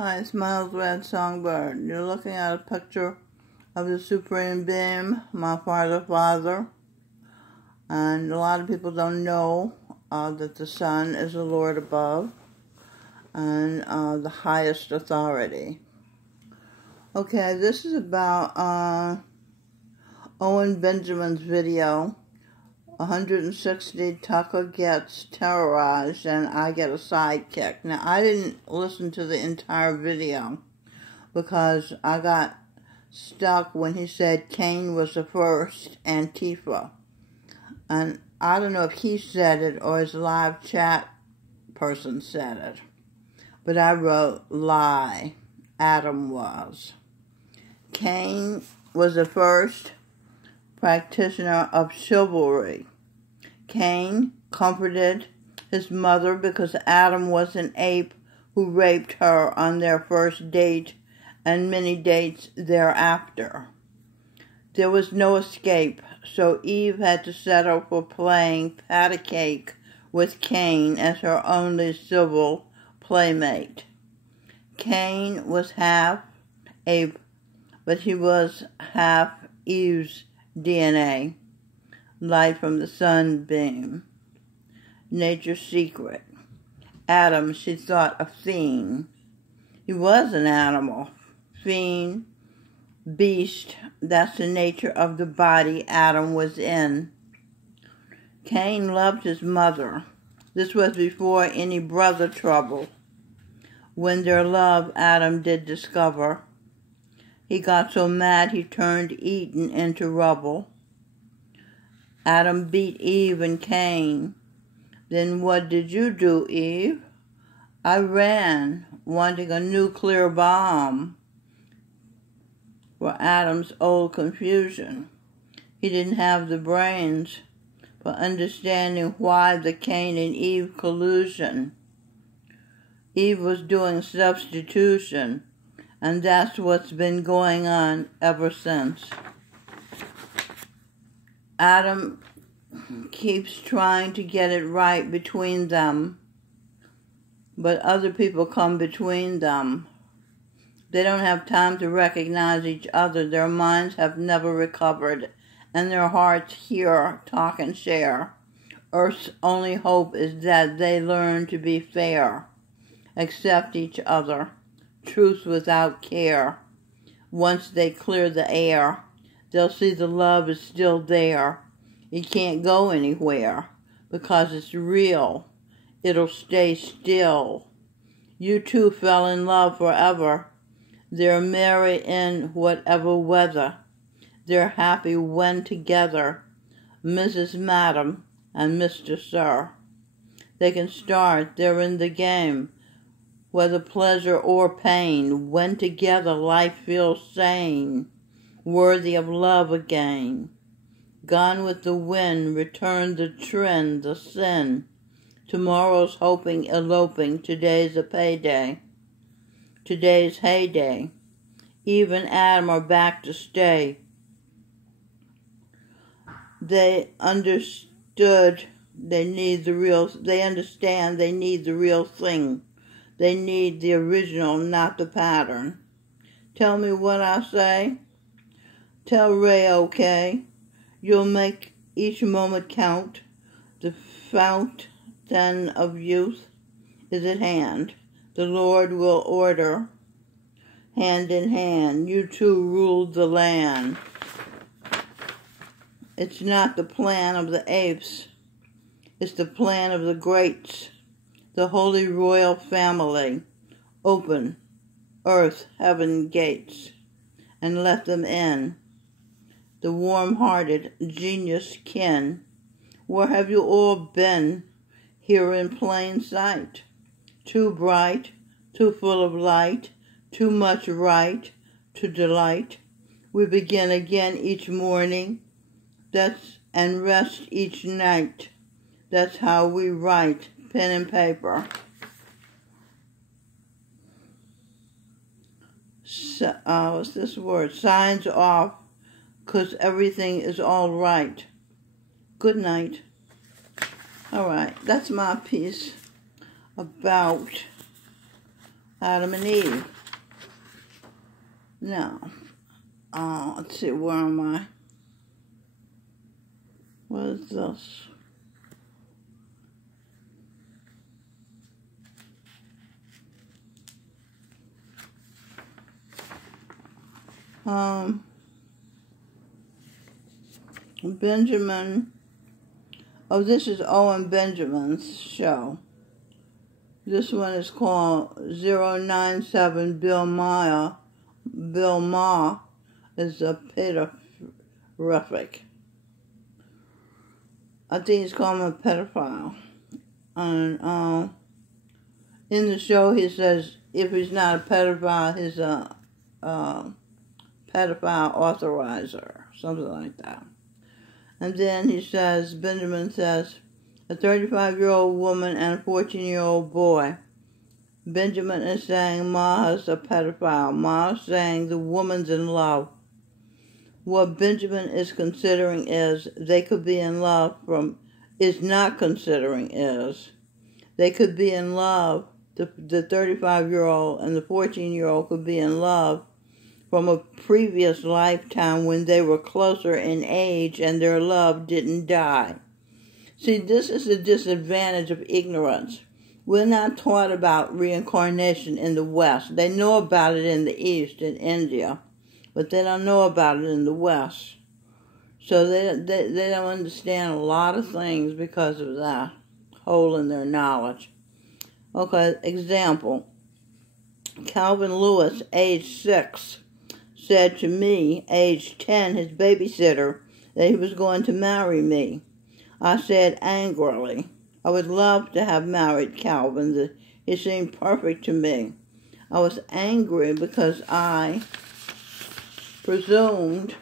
Hi, it's Miles Red Songbird. You're looking at a picture of the Supreme Being, my Father, and a lot of people don't know that the Son is the Lord above and the highest authority. Okay, this is about Owen Benjamin's video, 160 Tucker gets terrorized and I get a sidekick. Now, I didn't listen to the entire video because I got stuck when he said Cain was the first Antifa. And I don't know if he said it or his live chat person said it. But I wrote, lie. Adam was. Cain was the first practitioner of chivalry. Cain comforted his mother because Adam was an ape who raped her on their first date and many dates thereafter. There was no escape, so Eve had to settle for playing patty cake with Cain as her only civil playmate. Cain was half ape, but he was half Eve's DNA, light from the sunbeam, nature's secret. Adam, she thought, a fiend. He was an animal, fiend, beast. That's the nature of the body Adam was in. Cain loved his mother. This was before any brother trouble. When their love Adam did discover, he got so mad he turned Eden into rubble. Adam beat Eve and Cain. Then what did you do, Eve? I ran, wanting a nuclear bomb for Adam's old confusion. He didn't have the brains for understanding why the Cain and Eve collusion. Eve was doing substitution, and that's what's been going on ever since. Adam keeps trying to get it right between them, but other people come between them. They don't have time to recognize each other. Their minds have never recovered, and their hearts hear, talk, and share. Earth's only hope is that they learn to be fair, accept each other, truth without care. Once they clear the air, they'll see the love is still there. It can't go anywhere because it's real. It'll stay still. You two fell in love forever. They're merry in whatever weather. They're happy when together, Mrs. Madam and Mr. Sir. They can start, they're in the game, whether pleasure or pain. When together, life feels sane, worthy of love again. Gone with the wind, return the trend, the sin. Tomorrow's hoping, eloping, today's a payday. Today's heyday. Eve and Adam are back to stay. They understand they need the real thing. They need the original, not the pattern. Tell me what I say. Tell Ray okay. You'll make each moment count. The fountain of youth is at hand. The Lord will order, hand in hand. You two ruled the land. It's not the plan of the apes. It's the plan of the greats, the holy royal family. Open earth, heaven gates, and let them in. The warm-hearted genius kin. Where have you all been? Here in plain sight. Too bright, too full of light, too much right to delight. We begin again each morning, and rest each night. That's how we write, pen and paper. What's this word? Signs off, 'cause everything is all right. Good night. All right, that's my piece about Adam and Eve. Now, let's see, where am I? What is this? Benjamin. Oh, this is Owen Benjamin's show. This one is called 097 Bill Maher. Bill Maher is a pedophilic. I think he's called him a pedophile. And in the show he says if he's not a pedophile, he's a pedophile authorizer, something like that. And then he says, Benjamin says, a 35-year-old woman and a 14-year-old boy. Benjamin is saying Maher's a pedophile. Maher's saying the woman's in love. What Benjamin is considering is they could be in love from, is not considering is, they could be in love, the 35-year-old and the 14-year-old could be in love from a previous lifetime when they were closer in age and their love didn't die. See, this is the disadvantage of ignorance. We're not taught about reincarnation in the West. They know about it in the East, in India, but they don't know about it in the West. So they don't understand a lot of things because of that hole in their knowledge. Okay, example. Calvin Lewis, age 6, said to me, age 10, his babysitter, that he was going to marry me. I said angrily, I would love to have married Calvin. He seemed perfect to me. I was angry because I presumed,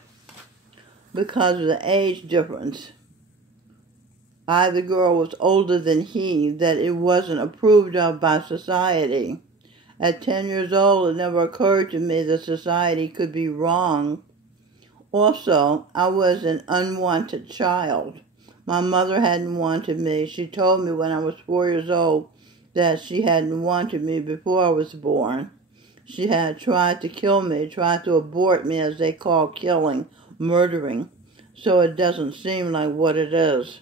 because of the age difference, the girl was older than he, that it wasn't approved of by society. At 10 years old, it never occurred to me that society could be wrong. Also, I was an unwanted child. My mother hadn't wanted me. She told me when I was 4 years old that she hadn't wanted me before I was born. She had tried to kill me, tried to abort me, as they call killing, murdering. So it doesn't seem like what it is.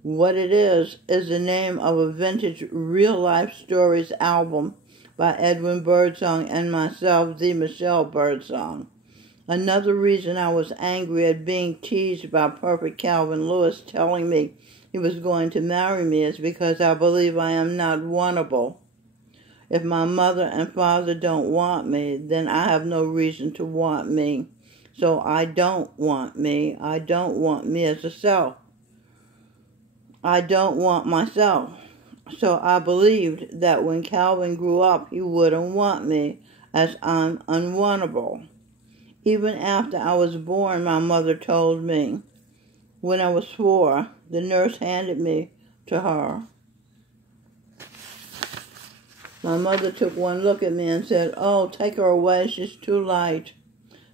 What it is the name of a vintage real-life stories album by Edwin Birdsong and myself, the Michelle Birdsong. Another reason I was angry at being teased by Perfect Calvin Lewis telling me he was going to marry me is because I believe I am not wantable. If my mother and father don't want me, then I have no reason to want me. So I don't want me. I don't want me as a self. I don't want myself. So I believed that when Calvin grew up, he wouldn't want me, as I'm unwantable. Even after I was born, my mother told me. When I was 4, the nurse handed me to her. My mother took one look at me and said, "Oh, take her away, she's too light."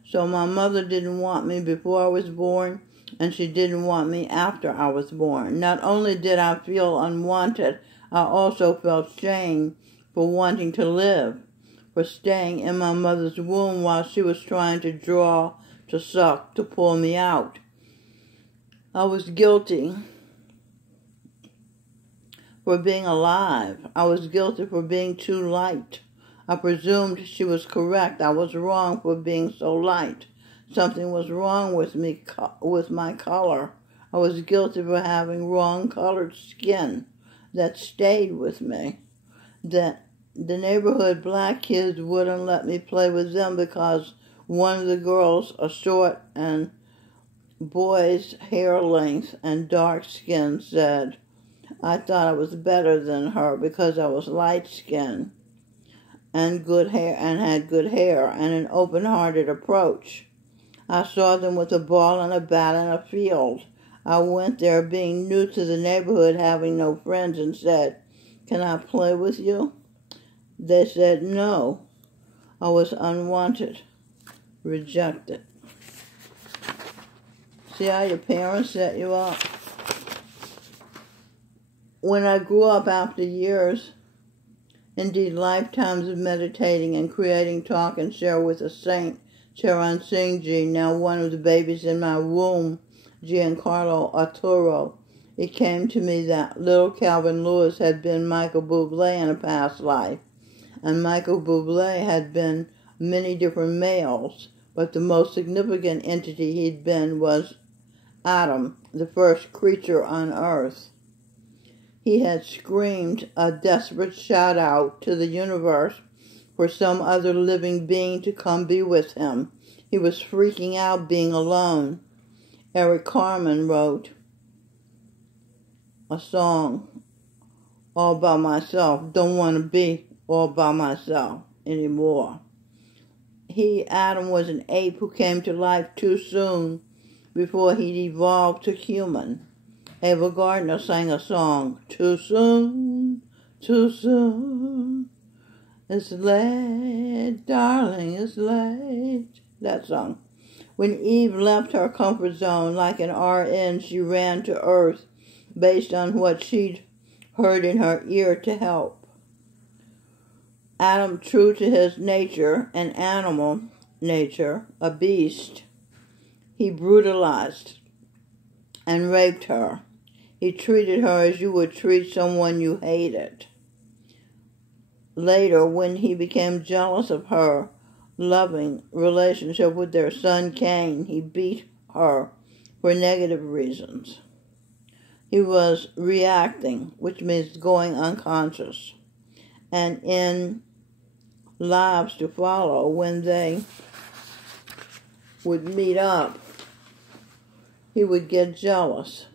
So my mother didn't want me before I was born, and she didn't want me after I was born. Not only did I feel unwanted, I also felt shame for wanting to live, for staying in my mother's womb while she was trying to draw, to suck, to pull me out. I was guilty for being alive. I was guilty for being too light. I presumed she was correct. I was wrong for being so light. Something was wrong with me, with my color. I was guilty for having wrong-colored skin. That stayed with me. That the neighborhood black kids wouldn't let me play with them because one of the girls, a short and boy's hair length and dark skin, said I thought I was better than her because I was light-skinned and good hair and had good hair and an open-hearted approach. I saw them with a ball and a bat in a field. I went there being new to the neighborhood, having no friends, and said, "Can I play with you?" They said no. I was unwanted, rejected. See how your parents set you up? When I grew up after years Indeed, lifetimes of meditating and creating talk and share with a saint, Charan Singh Ji, now one of the babies in my womb, Giancarlo Arturo. It came to me that little Calvin Lewis had been Michael Bublé in a past life, and Michael Bublé had been many different males, but the most significant entity he'd been was Adam, the first creature on earth. He had screamed a desperate shout-out to the universe for some other living being to come be with him. He was freaking out being alone. Eric Carmen wrote a song, All By Myself. Don't want to be all by myself anymore. Adam was an ape who came to life too soon before he'd evolved to human. Ava Gardner sang a song, Too soon, it's late, darling, it's late. That song. When Eve left her comfort zone like an RN, she ran to earth based on what she'd heard in her ear to help. Adam, true to his nature, an animal nature, a beast, he brutalized and raped her. He treated her as you would treat someone you hated. Later, when he became jealous of her loving relationship with their son Cain, he beat her for negative reasons. He was reacting, which means going unconscious. And in lives to follow, when they would meet up, he would get jealous.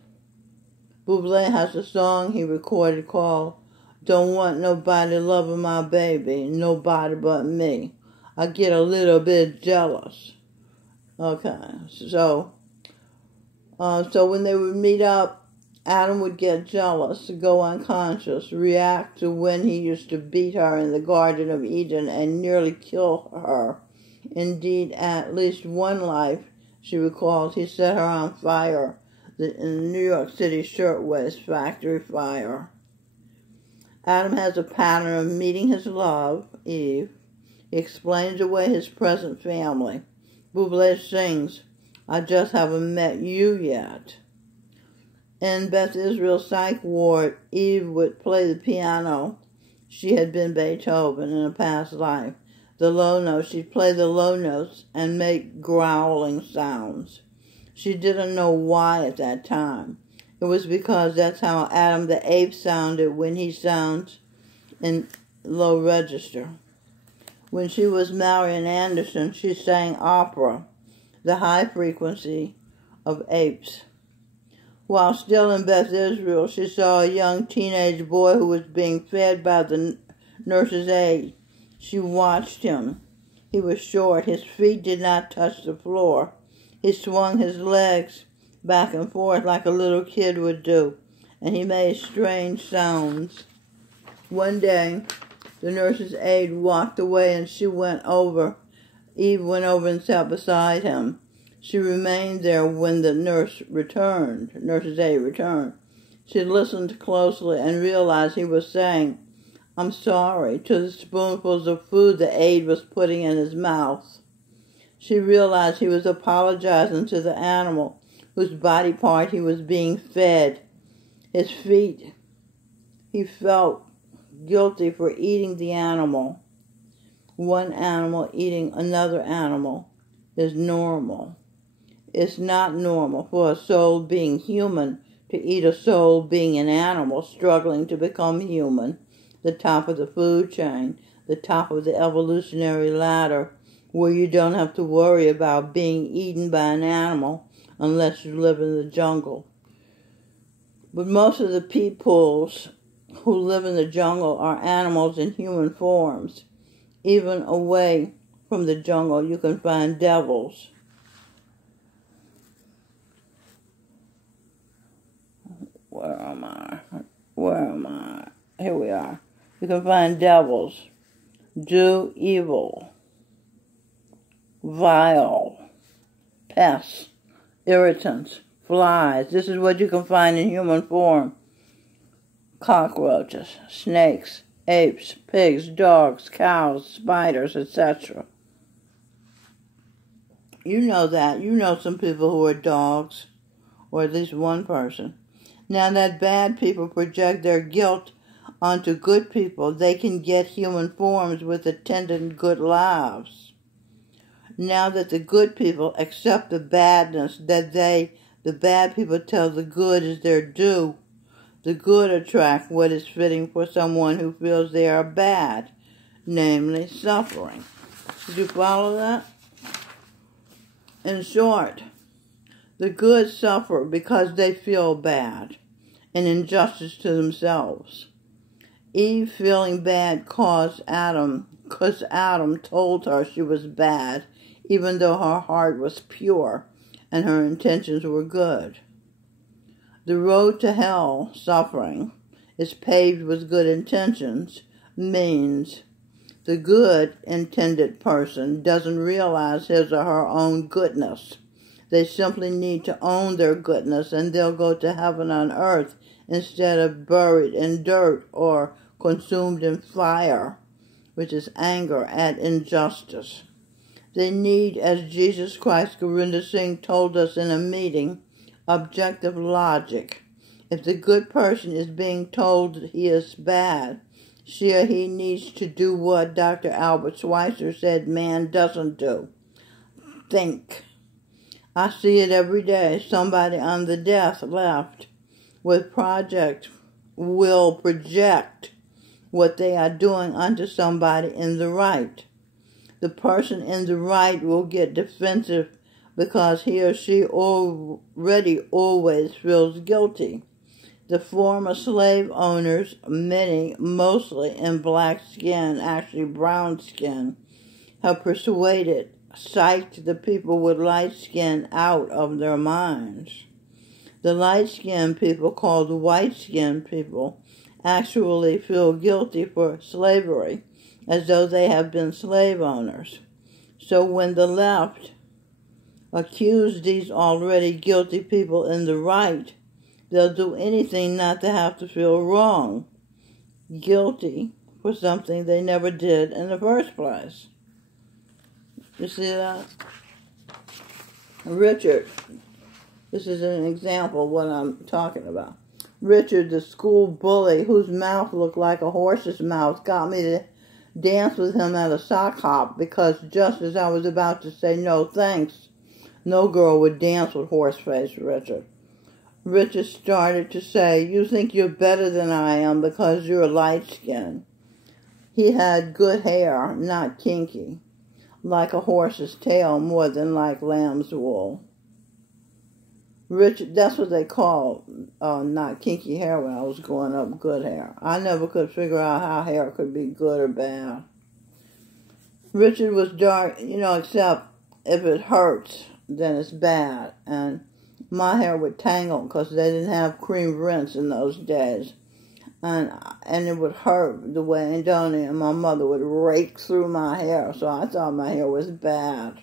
Bublé has a song he recorded called Don't Want Nobody Loving My Baby, Nobody But Me. I get a little bit jealous. Okay, so when they would meet up, Adam would get jealous, go unconscious, react to when he used to beat her in the Garden of Eden and nearly kill her. Indeed, at least one life, she recalls, he set her on fire in the New York City shirtwaist factory fire. Adam has a pattern of meeting his love, Eve. He explains away his present family. Bublé sings, I just haven't met you yet. In Beth Israel's psych ward, Eve would play the piano. She had been Beethoven in a past life. The low notes, she'd play the low notes and make growling sounds. She didn't know why at that time. It was because that's how Adam the ape sounded when he sounds in low register. When she was Marian Anderson, she sang opera, the high frequency of apes. While still in Beth Israel, she saw a young teenage boy who was being fed by the nurse's aide. She watched him. He was short. His feet did not touch the floor. He swung his legs back and forth like a little kid would do, and he made strange sounds. One day, the nurse's aide walked away, and Eve went over and sat beside him. She remained there when the nurse's aide returned. She listened closely and realized he was saying, I'm sorry, to the spoonfuls of food the aide was putting in his mouth. She realized he was apologizing to the animal whose body part he was being fed. His feet, he felt guilty for eating the animal. One animal eating another animal is normal. It's not normal for a soul being human to eat a soul being an animal struggling to become human, the top of the food chain, the top of the evolutionary ladder, where you don't have to worry about being eaten by an animal unless you live in the jungle. But most of the peoples who live in the jungle are animals in human forms. Even away from the jungle, you can find devils. Where am I? Here we are. You can find devils. Do evil. Vile. Pests. Irritants. Flies. This is what you can find in human form. Cockroaches. Snakes. apes, pigs, dogs, cows, spiders, etc. You know that. You know some people who are dogs, or at least one person. Now that bad people project their guilt onto good people, they can get human forms with attendant good lives. Now that the good people accept the badness that the bad people tell the good is their due, the good attract what is fitting for someone who feels they are bad, namely suffering. Did you follow that? In short, the good suffer because they feel bad, an injustice to themselves. Eve feeling bad caused Adam, because Adam told her she was bad, even though her heart was pure and her intentions were good. The road to hell, suffering, is paved with good intentions, means the good intended person doesn't realize his or her own goodness. They simply need to own their goodness and they'll go to heaven on earth instead of buried in dirt or consumed in fire, which is anger at injustice. They need, as Jesus Christ Gurinder Singh told us in a meeting, objective logic. If the good person is being told he is bad, she or he needs to do what Dr. Albert Schweitzer said man doesn't do. Think. I see it every day. Somebody on the death left with project will project what they are doing onto somebody in the right. The person in the right will get defensive because he or she already always feels guilty. The former slave owners, many, mostly in black skin, actually brown skin, have persuaded, psyched the people with light skin out of their minds. The light-skinned people, called white-skinned people, actually feel guilty for slavery, as though they have been slave owners. So when the left accuse these already guilty people in the right, they'll do anything not to have to feel wrong, guilty for something they never did in the first place. You see that? Richard, this is an example of what I'm talking about. Richard, the school bully whose mouth looked like a horse's mouth, got me to dance with him at a sock hop because just as I was about to say no thanks, no girl would dance with horse-faced Richard. Richard started to say, "You think you're better than I am because you're light-skinned." He had good hair, not kinky, like a horse's tail more than like lamb's wool. Richard, that's what they called not kinky hair when I was growing up, good hair. I never could figure out how hair could be good or bad. Richard was dark, except if it hurts, then it's bad. And my hair would tangle because they didn't have cream rinse in those days. And it would hurt the way Antonia and my mother would rake through my hair. So I thought my hair was bad.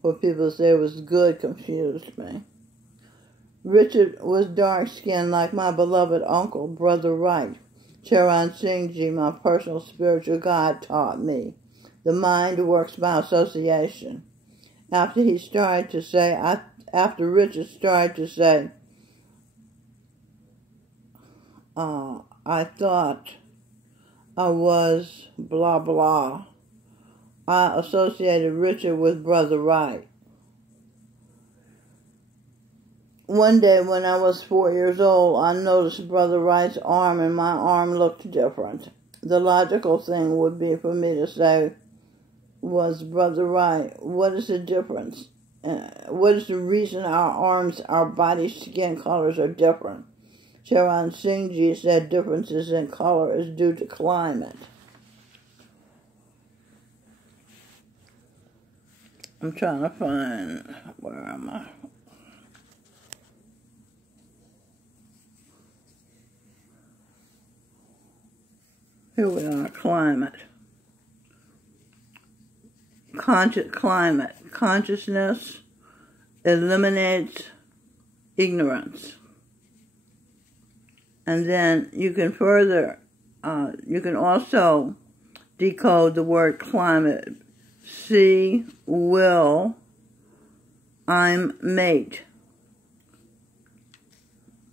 What people say it was good confused me. Richard was dark-skinned like my beloved uncle, Brother Wright. Charan Singh Ji, my personal spiritual guide, taught me. The mind works by association. After Richard started to say, I thought I was blah blah, I associated Richard with Brother Wright. One day when I was 4 years old, I noticed Brother Wright's arm and my arm looked different. The logical thing would be for me to say, was Brother Wright, what is the difference? What is the reason our arms, our body skin colors are different? Charan Singh Ji said differences in color is due to climate. I'm trying to find, where am I? Here we are, climate. Climate. Consciousness eliminates ignorance. And then you can further You can also decode the word climate. See, will, I'm mate.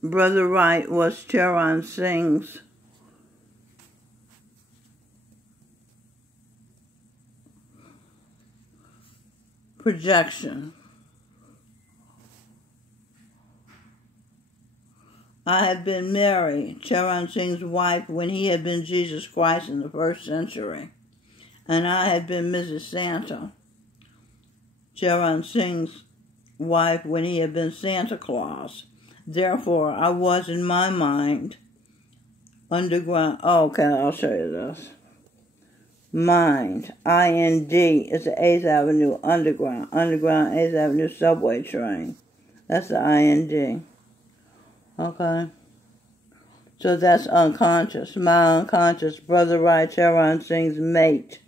Brother Wright was Charan Singh's projection. I had been Mary, Charan Singh's wife, when he had been Jesus Christ in the 1st century. And I had been Mrs. Santa, Charan Singh's wife, when he had been Santa Claus. Therefore, I was, in my mind, underground. Oh, okay, I'll show you this. Mind, I-N-D, is the 8th Avenue Underground. Underground 8th Avenue subway train. That's the I-N-D. Okay. So that's unconscious. My unconscious, Brother Wright, Charan Singh's mate.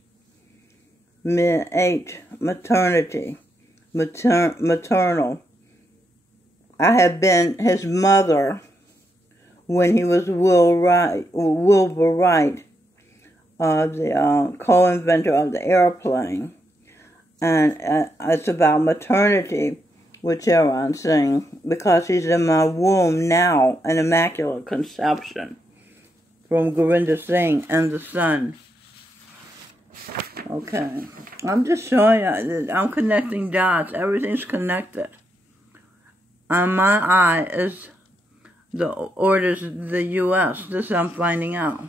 Maternity. Maternal. I had been his mother when he was Wilbur Wright, the co-inventor of the airplane. And it's about maternity with Charan Singh because he's in my womb now, an immaculate conception from Gurinder Singh and the son. Okay. I'm just showing you that I'm connecting dots. Everything's connected. On my eye is the orders the U.S. This I'm finding out.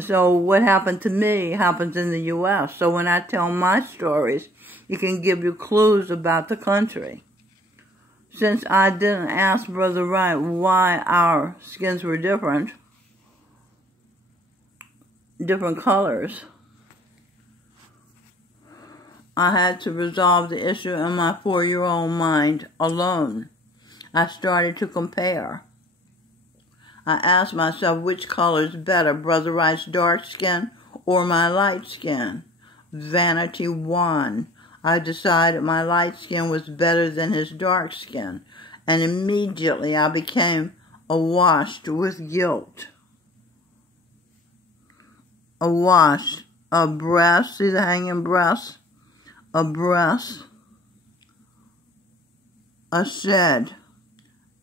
So what happened to me happens in the U.S. So when I tell my stories, it can give you clues about the country. Since I didn't ask Brother Wright why our skins were different colors, I had to resolve the issue in my 4-year-old mind alone. I started to compare. I asked myself which color is better, Brother Wright's dark skin or my light skin. Vanity won. I decided my light skin was better than his dark skin, and immediately I became awash with guilt. Awash, a breast, see the hanging breast? A breast, a shed,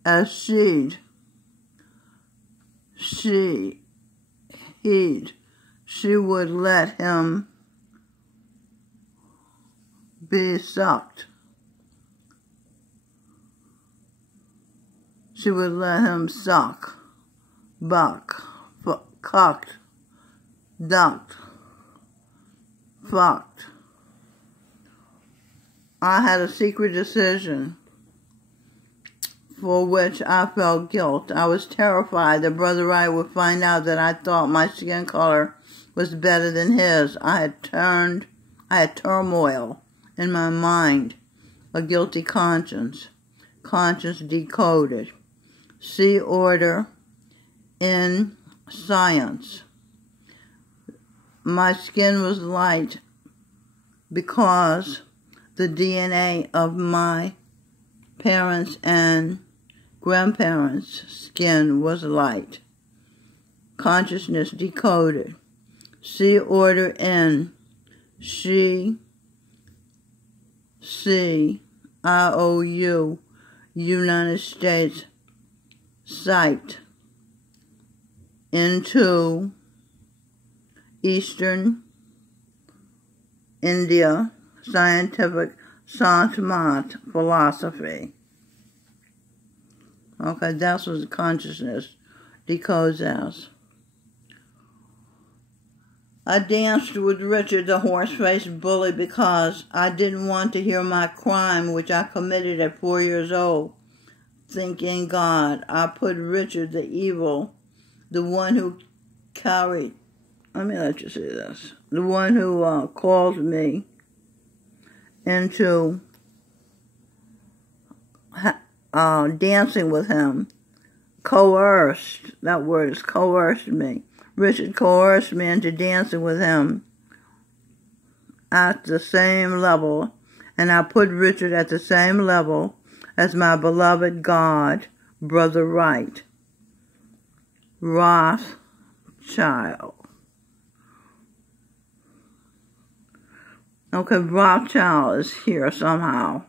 a sheet, she would let him be sucked. She would let him suck, buck, cucked, ducked, fucked. I had a secret decision for which I felt guilt. I was terrified that Brother Wright would find out that I thought my skin color was better than his. I had turmoil in my mind, a guilty conscience decoded. See order in science. My skin was light because the DNA of my parents and grandparents' skin was light. Consciousness decoded. See order in IOU, United States, sight, into Eastern India, scientific Santmat philosophy. Okay, that's what consciousness decodes as. I danced with Richard, the horse-faced bully, because I didn't want to hear my crime, which I committed at 4 years old. Thinking God, I put Richard, the evil, the one who carried, let me let you see this, the one who called me into dancing with him, coerced, that word is coerced me. Richard coerced me into dancing with him at the same level, and I put Richard at the same level as my beloved God, Brother Wright. Wrath, Rothschild. Okay, Rothschild is here somehow.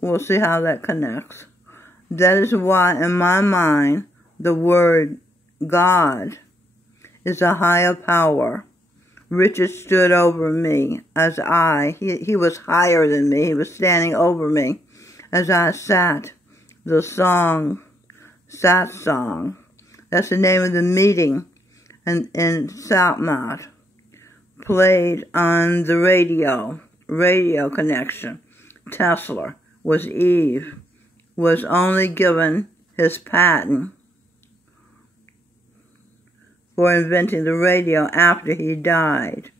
We'll see how that connects. That is why, in my mind, the word God is a higher power. Richard stood over me as he was higher than me. He was standing over me as I sat. The song, Satsang, that's the name of the meeting in Satmar, played on the radio connection. Tesla was Eve, was only given his patent for inventing the radio after he died.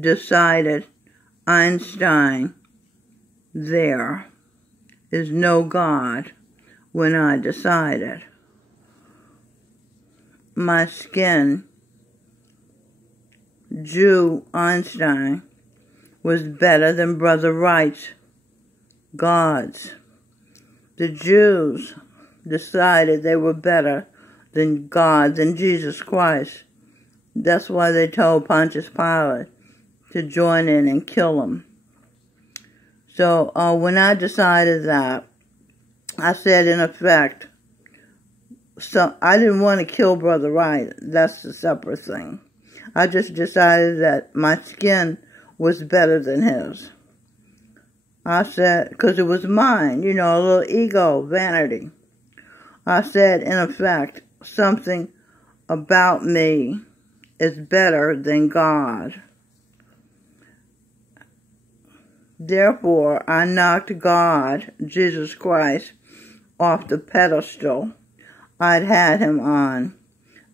Decided Einstein, there is no God when I decided. My skin, Jew Einstein, was better than Brother Wright's gods. The Jews decided they were better than God, than Jesus Christ. That's why they told Pontius Pilate to join in and kill him. So when I decided that, I said, in effect, so I didn't want to kill Brother Wright. That's a separate thing. I just decided that my skin was better than his. I said, because it was mine, you know, a little ego, vanity. I said, in effect, something about me is better than God. Therefore, I knocked God, Jesus Christ, off the pedestal I'd had him on.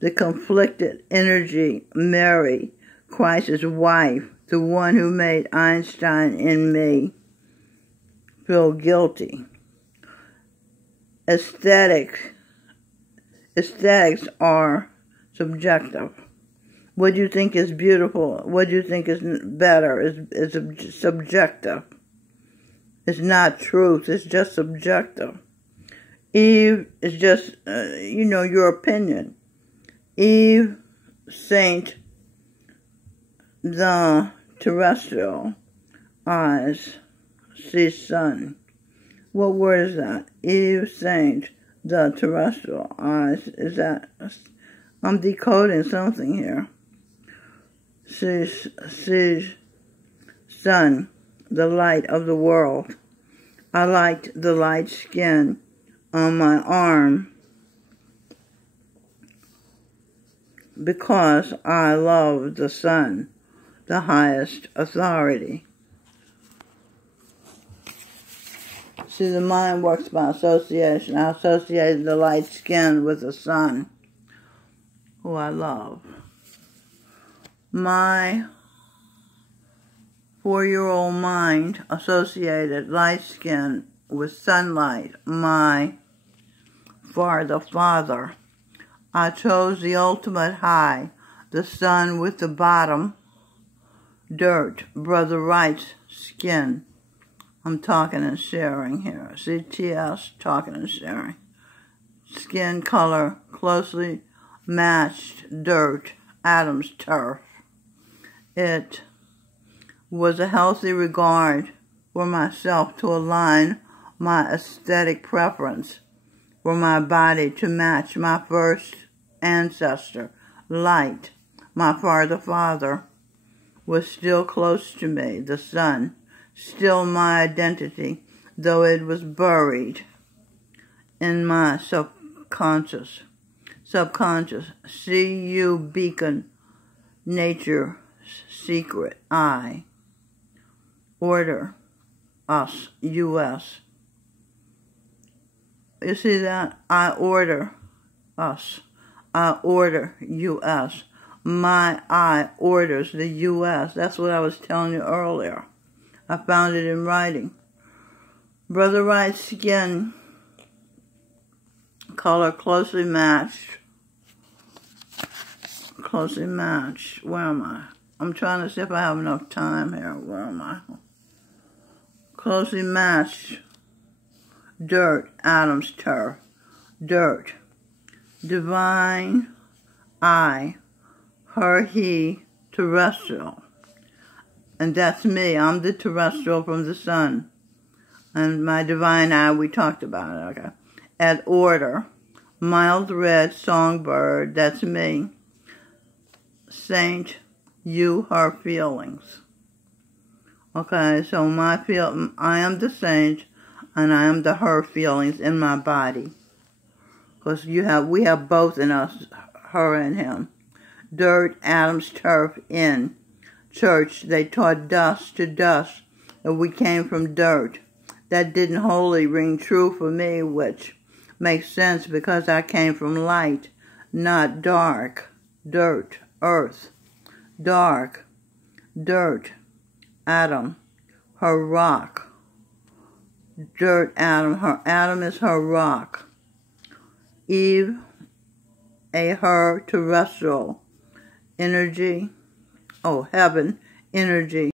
The conflicted energy, Mary, Christ's wife, the one who made Einstein in me feel guilty. Aesthetics are subjective. What you think is beautiful, what you think is better is subjective. It's not truth, it's just subjective. Eve is just, your opinion. Eve, saint, the terrestrial eyes see sun. What word is that? Eve, saint, the terrestrial eyes. Is that? I'm decoding something here. Sees sun, the light of the world. I liked the light skin on my arm because I love the sun, the highest authority. See, the mind works by association. I associated the light skin with the sun, who I love. My 4-year-old mind associated light skin with sunlight. My Father. I chose the ultimate high, the sun with the bottom, dirt, Brother Wright's skin. I'm talking and sharing here. CTS, talking and sharing. Skin color closely matched dirt, Adam's turf. It was a healthy regard for myself to align my aesthetic preference for my body to match my first ancestor, light. My Father was still close to me, the sun, still my identity, though it was buried in my subconscious. CU beacon, nature, secret, I. Order, us, US. You see that? I order, us. I order, US. My I orders the US. That's what I was telling you earlier. I found it in writing. Brother Wright's skin color closely matched. Where am I? I'm trying to see if I have enough time here. Where am I? Closely matched. Dirt, Adam's turf. Dirt. divine, I, her, he, terrestrial. And that's me. I'm the terrestrial from the sun. And my divine I, we talked about it, okay. At order, mild red songbird, that's me. Saint, you, her feelings. Okay, so I am the saint, and I am the her feelings in my body. Because we have both in us, her and him. Dirt, atoms, turf, in. Church, they taught dust to dust, and we came from dirt. That didn't wholly ring true for me, which makes sense because I came from light, not dark. Dirt, earth. Dark, dirt, atom, her rock. Dirt, atom, her atom is her rock. Eve, a her terrestrial. Energy, heaven, energy.